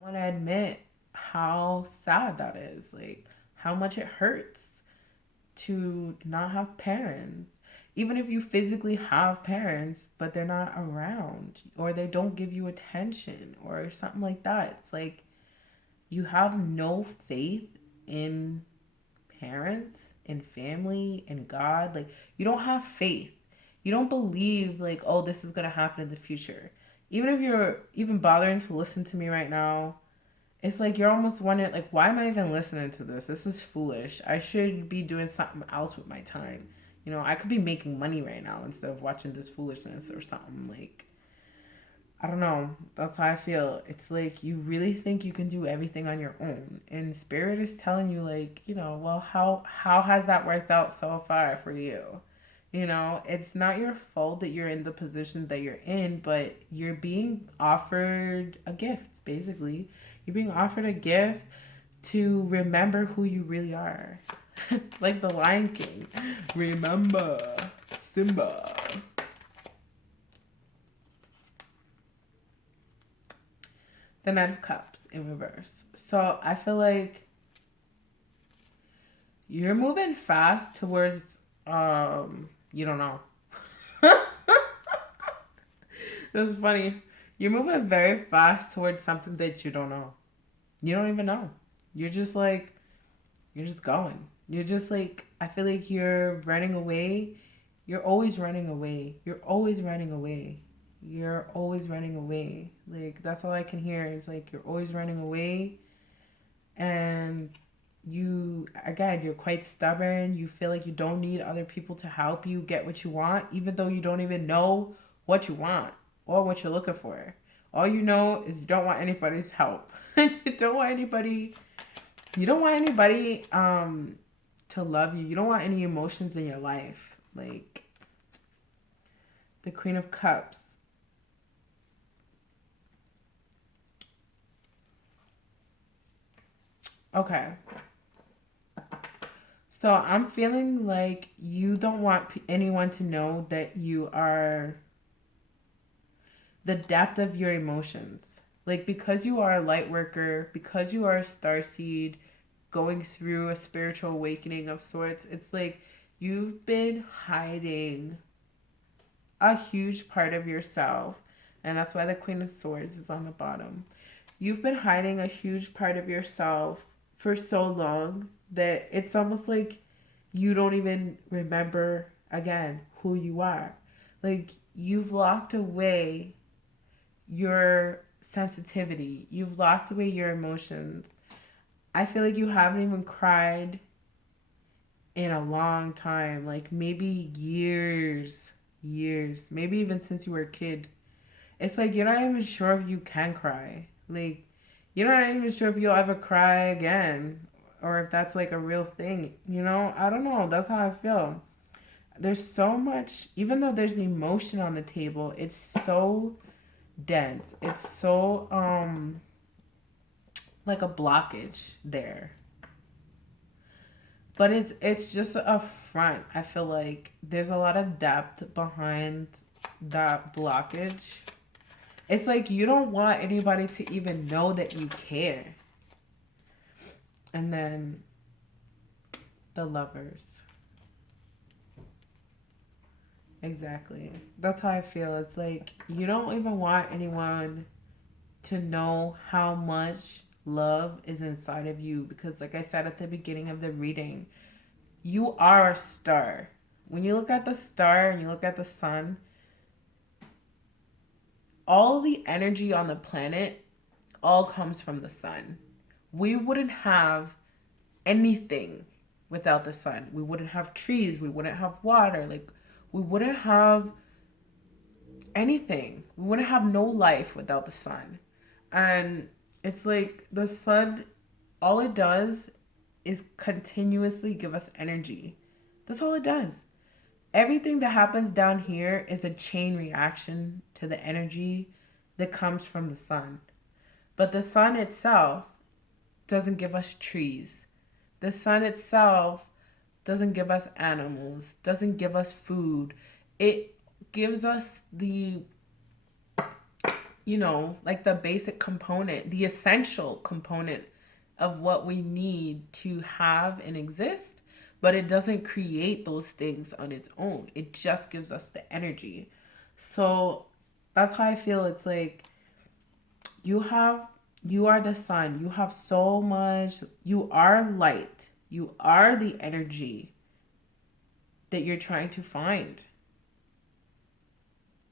want to admit how sad that is. Like, how much it hurts to not have parents. Even if you physically have parents, but they're not around or they don't give you attention or something like that. It's like you have no faith in parents, in family, in God. Like, you don't have faith. You don't believe, like, oh, this is going to happen in the future. Even if you're even bothering to listen to me right now, it's like you're almost wondering, like, why am I even listening to this? This is foolish. I should be doing something else with my time. You know, I could be making money right now instead of watching this foolishness or something. Like, I don't know. That's how I feel. It's like you really think you can do everything on your own, and spirit is telling you, like, well, how has that worked out so far for you? You know, it's not your fault that you're in the position that you're in, but you're being offered a gift. Basically, you're being offered a gift to remember who you really are, like the Lion King. Remember, Simba. The Knight of Cups in reverse. So I feel like you're moving fast towards you don't know. That's funny. You're moving very fast towards something that you don't know. You don't even know. You're just like you're just going. You're just like I feel like you're running away. You're always running away. You're always running away. You're always running away. Like that's all I can hear is like you're always running away and you again you're quite stubborn. You feel like you don't need other people to help you get what you want even though you don't even know what you want or what you're looking for. All you know is you don't want anybody's help. you don't want anybody you don't want anybody to love you. You don't want any emotions in your life. Like the Queen of Cups. Okay, so I'm feeling like you don't want anyone to know that you are the depth of your emotions. Like because you are a light worker, because you are a star seed going through a spiritual awakening of sorts, it's like you've been hiding a huge part of yourself. And that's why the Queen of Swords is on the bottom. You've been hiding a huge part of yourself for so long that it's almost like you don't even remember again who you are. Like you've locked away your sensitivity. You've locked away your emotions. I feel like you haven't even cried in a long time, like maybe years, years, maybe even since you were a kid. It's like you're not even sure if you can cry. Like you're not even sure if you'll ever cry again or if that's like a real thing. You know, I don't know. That's how I feel. There's so much, even though there's emotion on the table, it's so dense. It's so like a blockage there. But it's just a front. I feel like there's a lot of depth behind that blockage. It's like you don't want anybody to even know that you care. And then the lovers. Exactly. That's how I feel. It's like you don't even want anyone to know how much love is inside of you because like I said at the beginning of the reading, you are a star. When you look at the star and you look at the sun, all the energy on the planet all comes from the sun. We wouldn't have anything without the sun. We wouldn't have trees, we wouldn't have water, like we wouldn't have anything. We wouldn't have no life without the sun. And it's like the sun, all it does is continuously give us energy. That's all it does. Everything that happens down here is a chain reaction to the energy that comes from the sun. But the sun itself doesn't give us trees. The sun itself doesn't give us animals, doesn't give us food. It gives us the like the basic component, the essential component of what we need to have and exist, but it doesn't create those things on its own. It just gives us the energy. So that's how I feel. It's like you have you are the sun. You have so much. You are light. You are the energy that you're trying to find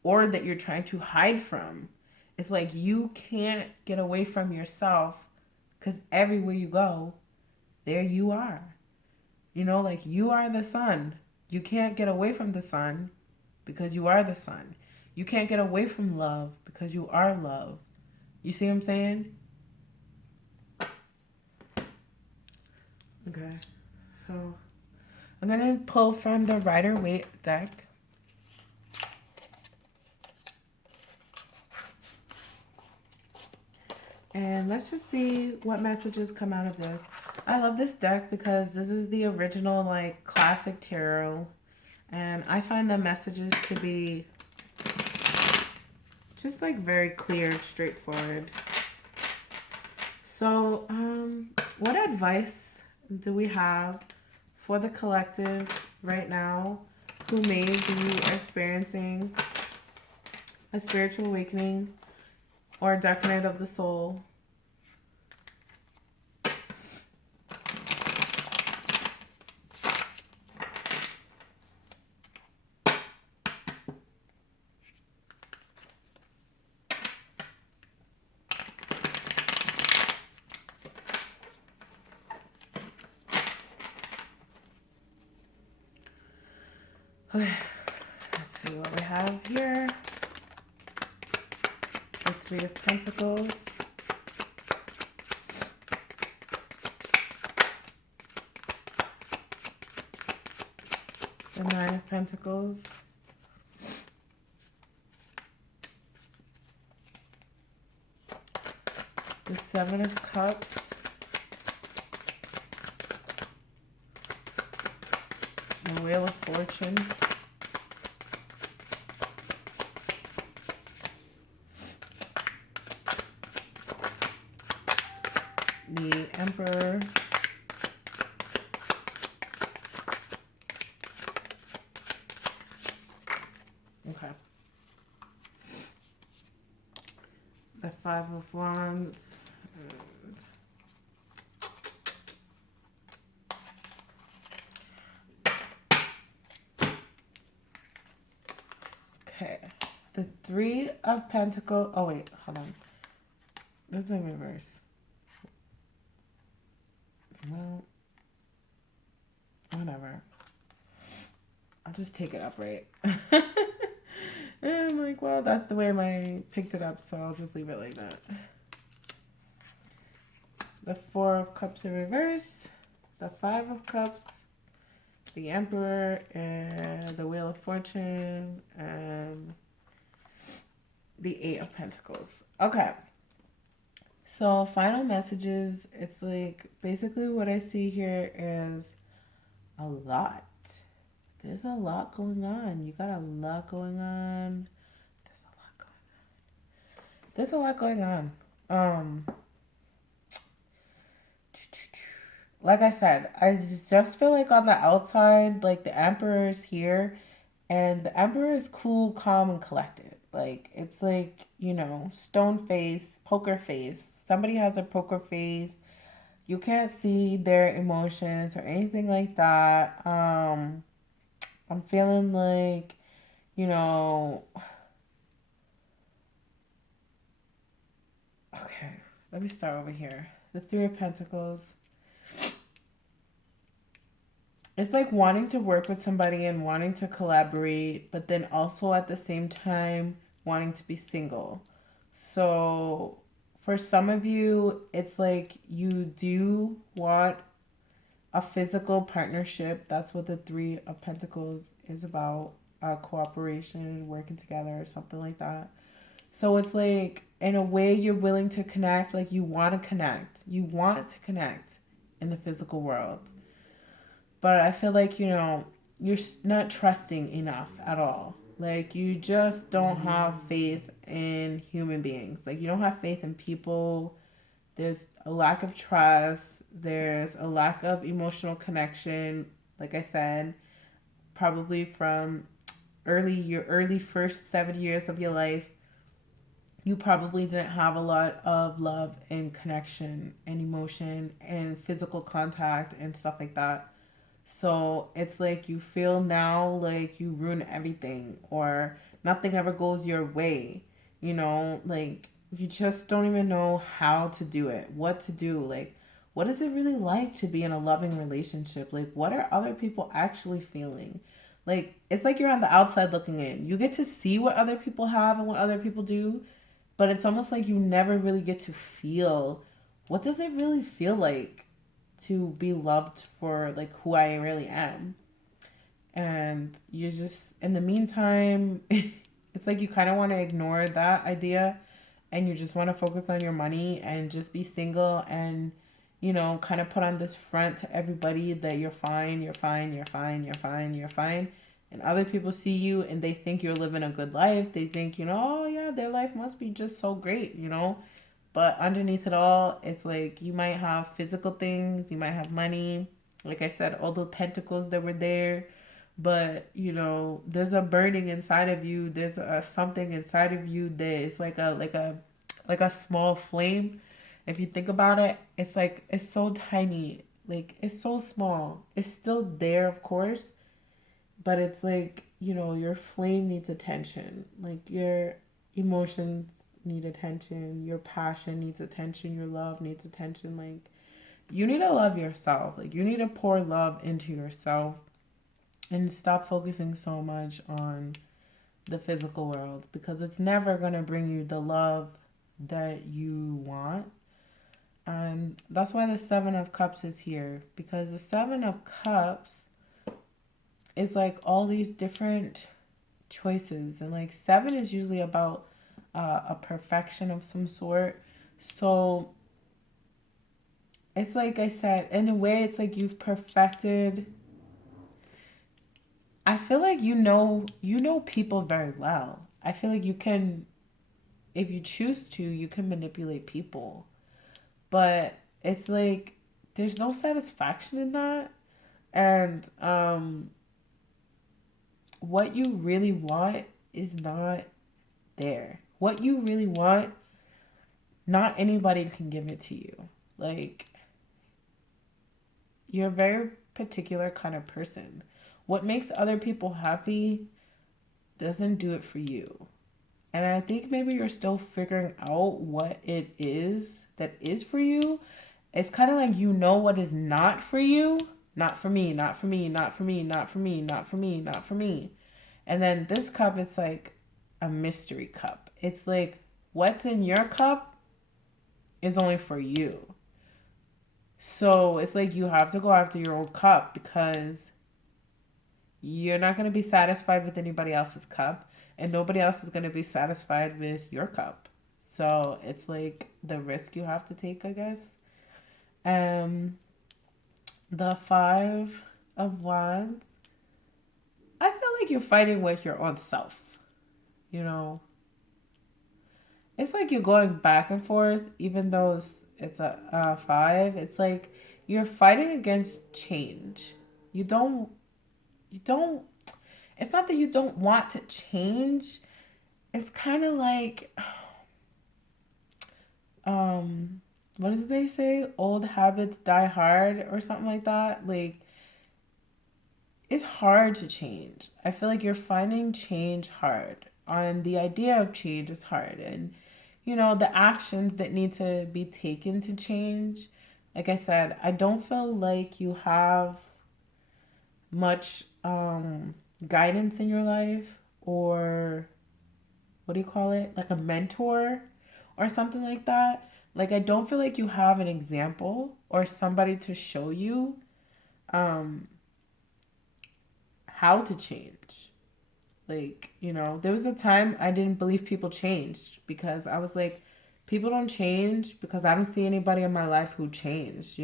or that you're trying to hide from. It's like you can't get away from yourself because everywhere you go, there you are. Like you are the sun. You can't get away from the sun because you are the sun. You can't get away from love because you are love. You see what I'm saying? Okay. So I'm going to pull from the Rider-Waite deck. And let's just see what messages come out of this. I love this deck because this is the original, like, classic tarot. And I find the messages to be just, like, very clear, straightforward. So, what advice do we have for the collective right now who may be experiencing a spiritual awakening or a dark night of the soul? Okay, let's see what we have here. The Three of Pentacles. The Nine of Pentacles. The Seven of Cups. The Wheel of Fortune. The Emperor. Okay. The Five of Wands. Okay. The Three of Pentacles. Oh, wait. Hold on. This is the reverse. Well, whatever. I'll just take it upright. And I'm like, well, that's the way I picked it up, so I'll just leave it like that. The Four of Cups in reverse. The Five of Cups. The Emperor. And the Wheel of Fortune. And the Eight of Pentacles. Okay. So final messages. It's like basically what I see here is a lot. There's a lot going on. You got a lot going on. There's a lot going on. Like I said, I just feel like on the outside, like the Emperor is here, and the Emperor is cool, calm, and collected. Like it's like stone face, poker face. Somebody has a poker face. You can't see their emotions or anything like that. I'm feeling like, okay, let me start over here. The Three of Pentacles. It's like wanting to work with somebody and wanting to collaborate, but then also at the same time wanting to be single. So for some of you, it's like you do want a physical partnership. That's what the Three of Pentacles is about. Cooperation, working together, something like that. So it's like, in a way, you're willing to connect. Like you want to connect. You want to connect in the physical world. But I feel like, you're not trusting enough at all. Like, you just don't have faith in human beings. Like, you don't have faith in people. There's a lack of trust. There's a lack of emotional connection. Like I said, probably from your early first 7 years of your life, you probably didn't have a lot of love and connection and emotion and physical contact and stuff like that. So it's like you feel now like you ruin everything, or nothing ever goes your way. Like, you just don't even know how to do it, what to do. Like, what is it really like to be in a loving relationship? Like, what are other people actually feeling? Like, it's like you're on the outside looking in. You get to see what other people have and what other people do, but it's almost like you never really get to feel, what does it really feel like to be loved for like who I really am. And you just, in the meantime, it's like you kind of want to ignore that idea, and you just want to focus on your money and just be single, and kind of put on this front to everybody that you're fine, you're fine, you're fine, you're fine, you're fine. And other people see you and they think you're living a good life. They think, oh yeah, their life must be just so great. But underneath it all, it's like you might have physical things, you might have money. Like I said, all the pentacles that were there. But, there's a burning inside of you. There's something inside of you that is like a small flame. If you think about it, it's like it's so tiny. Like, it's so small. It's still there, of course, but it's like, your flame needs attention. Like, your emotions need attention, your passion needs attention, your love needs attention. Like, you need to love yourself. Like, you need to pour love into yourself and stop focusing so much on the physical world, because it's never going to bring you the love that you want. And that's why the 7 of Cups is here, because the 7 of Cups is like all these different choices, and like 7 is usually about a perfection of some sort. So it's like I said, in a way, it's like you've perfected. I feel like you know people very well. I feel like you can, if you choose to, you can manipulate people. But it's like there's no satisfaction in that. And what you really want is not there. What you really want, not anybody can give it to you. Like, you're a very particular kind of person. What makes other people happy doesn't do it for you. And I think maybe you're still figuring out what it is that is for you. It's kind of like, what is not for you. Not for me, not for me, not for me, not for me, not for me, not for me. And then this cup, it's like a mystery cup. It's like what's in your cup is only for you. So it's like you have to go after your own cup, because you're not going to be satisfied with anybody else's cup, and nobody else is going to be satisfied with your cup. So it's like the risk you have to take, I guess. Um, the 5 of Wands, I feel like you're fighting with your own self. You know, it's like you're going back and forth, even though it's a 5. It's like you're fighting against change. You don't, you don't, it's not that you don't want to change. It's kind of like, um, what does they say? Old habits die hard, or something like that. Like, it's hard to change. I feel like you're finding change hard. On the idea of change is hard. And, the actions that need to be taken to change. Like I said, I don't feel like you have much guidance in your life, or what do you call it? Like a mentor or something like that. Like, I don't feel like you have an example or somebody to show you um, how to change. Like, there was a time I didn't believe people changed, because I was like, people don't change because I don't see anybody in my life who changed,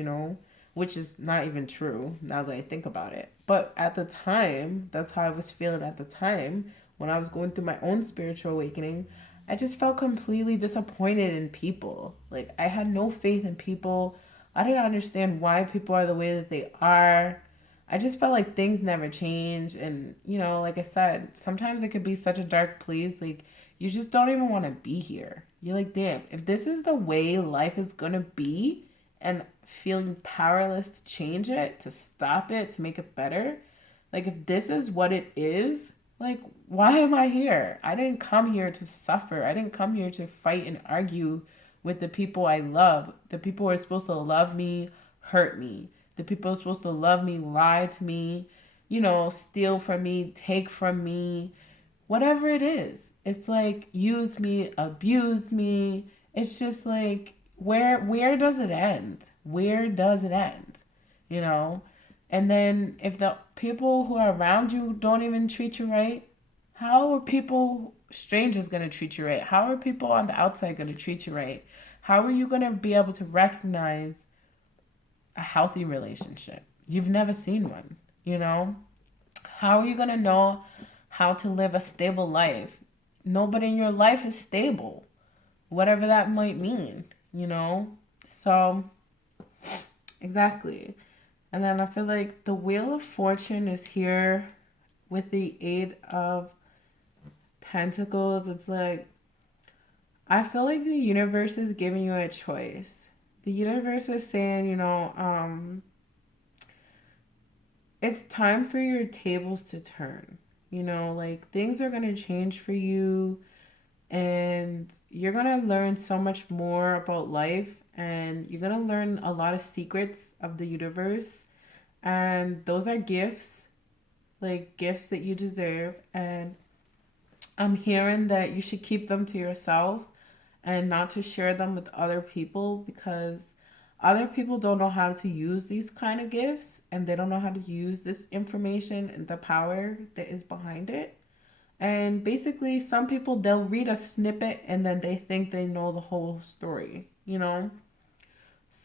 which is not even true now that I think about it. But at the time, that's how I was feeling at the time when I was going through my own spiritual awakening, I just felt completely disappointed in people. Like, I had no faith in people. I didn't understand why people are the way that they are. I just felt like things never change. And, like I said, sometimes it could be such a dark place. Like, you just don't even want to be here. You're like, damn, if this is the way life is going to be, and feeling powerless to change it, to stop it, to make it better, like, if this is what it is, like, why am I here? I didn't come here to suffer. I didn't come here to fight and argue with the people I love. The people who are supposed to love me hurt me. The people who are supposed to love me lie to me, steal from me, take from me, whatever it is. It's like use me, abuse me. It's just like where does it end? Where does it end? You know? And then if the people who are around you don't even treat you right, how are people strangers going to treat you right? How are people on the outside going to treat you right? How are you going to be able to recognize a healthy relationship? You've never seen one, you know? How are you going to know how to live a stable life? Nobody in your life is stable, whatever that might mean, you know? So, exactly. And then I feel like the Wheel of Fortune is here with the Eight of Pentacles. It's like, I feel like the universe is giving you a choice. The universe is saying, it's time for your tables to turn. Like things are going to change for you, and you're going to learn so much more about life, and you're going to learn a lot of secrets of the universe. And those are gifts, like gifts that you deserve. And I'm hearing that you should keep them to yourself and not to share them with other people, because other people don't know how to use these kind of gifts, and they don't know how to use this information and the power that is behind it. And basically, some people, they'll read a snippet and then they think they know the whole story.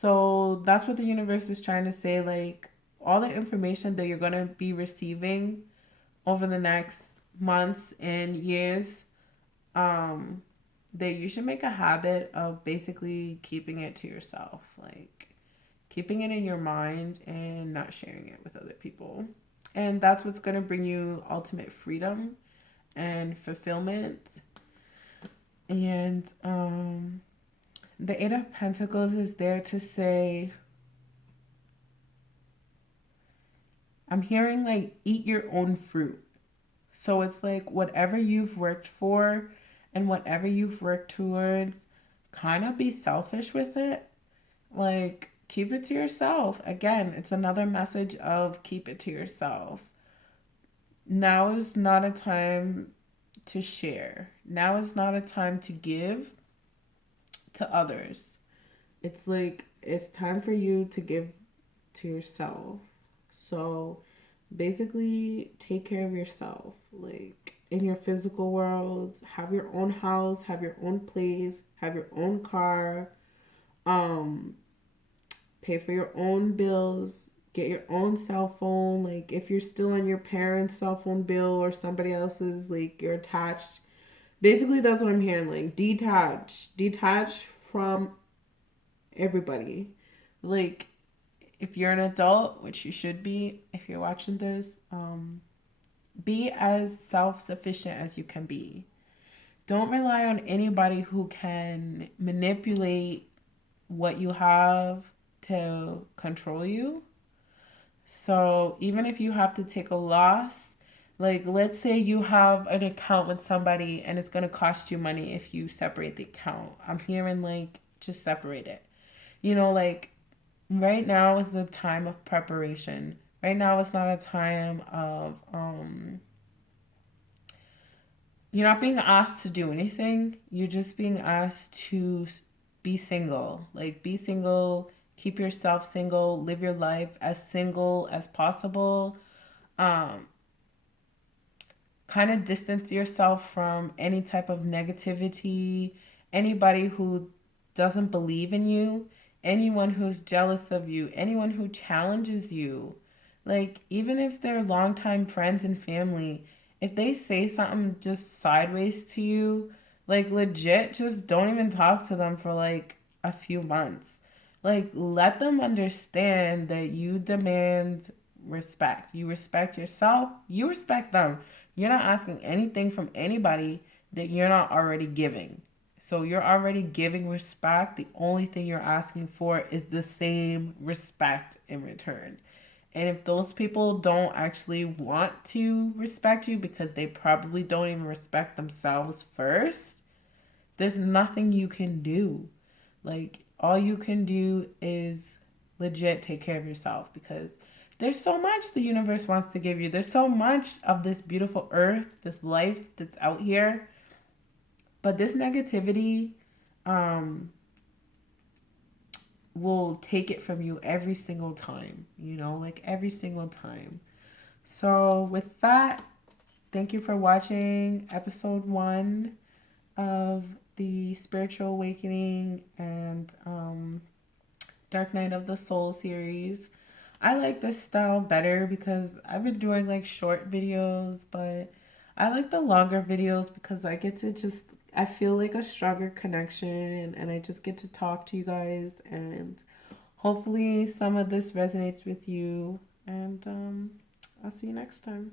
So that's what the universe is trying to say. Like, all the information that you're going to be receiving over the next months and years, um, that you should make a habit of basically keeping it to yourself. Like, keeping it in your mind and not sharing it with other people. And that's what's going to bring you ultimate freedom and fulfillment. And the Eight of Pentacles is there to say, I'm hearing like eat your own fruit. So it's like whatever you've worked for and whatever you've worked towards, kind of be selfish with it. Like, keep it to yourself. Again, it's another message of keep it to yourself. Now is not a time to share. Now is not a time to give to others. It's like it's time for you to give to yourself. So basically take care of yourself. Like in your physical world, have your own house, have your own place, have your own car, um, pay for your own bills, get your own cell phone. Like if you're still on your parents' cell phone bill or somebody else's, like you're attached. Basically that's what I'm hearing. Like detach from everybody. Like if you're an adult, which you should be if you're watching this, be as self-sufficient as you can be. Don't rely on anybody who can manipulate what you have to control you. So even if you have to take a loss, like let's say you have an account with somebody and it's going to cost you money if you separate the account. I'm hearing like just separate it. Like right now is the time of preparation. Right now is not a time of you're not being asked to do anything. You're just being asked to be single. Like be single, keep yourself single, live your life as single as possible. Um Kind of distance yourself from any type of negativity, anybody who doesn't believe in you, anyone who's jealous of you, anyone who challenges you. Like, even if they're longtime friends and family, if they say something just sideways to you, like legit, just don't even talk to them for like a few months. Like, let them understand that you demand respect. You respect yourself, you respect them. You're not asking anything from anybody that you're not already giving. So you're already giving respect. The only thing you're asking for is the same respect in return. And if those people don't actually want to respect you because they probably don't even respect themselves first, there's nothing you can do. Like, all you can do is legit take care of yourself, because there's so much the universe wants to give you. There's so much of this beautiful earth, this life that's out here. But this negativity um, will take it from you every single time, like every single time. So, with that, thank you for watching episode 1 of the Spiritual Awakening and Dark Night of the Soul series. I like this style better because I've been doing like short videos, but I like the longer videos because I get to just, I feel like a stronger connection and I just get to talk to you guys, and hopefully some of this resonates with you. And I'll see you next time.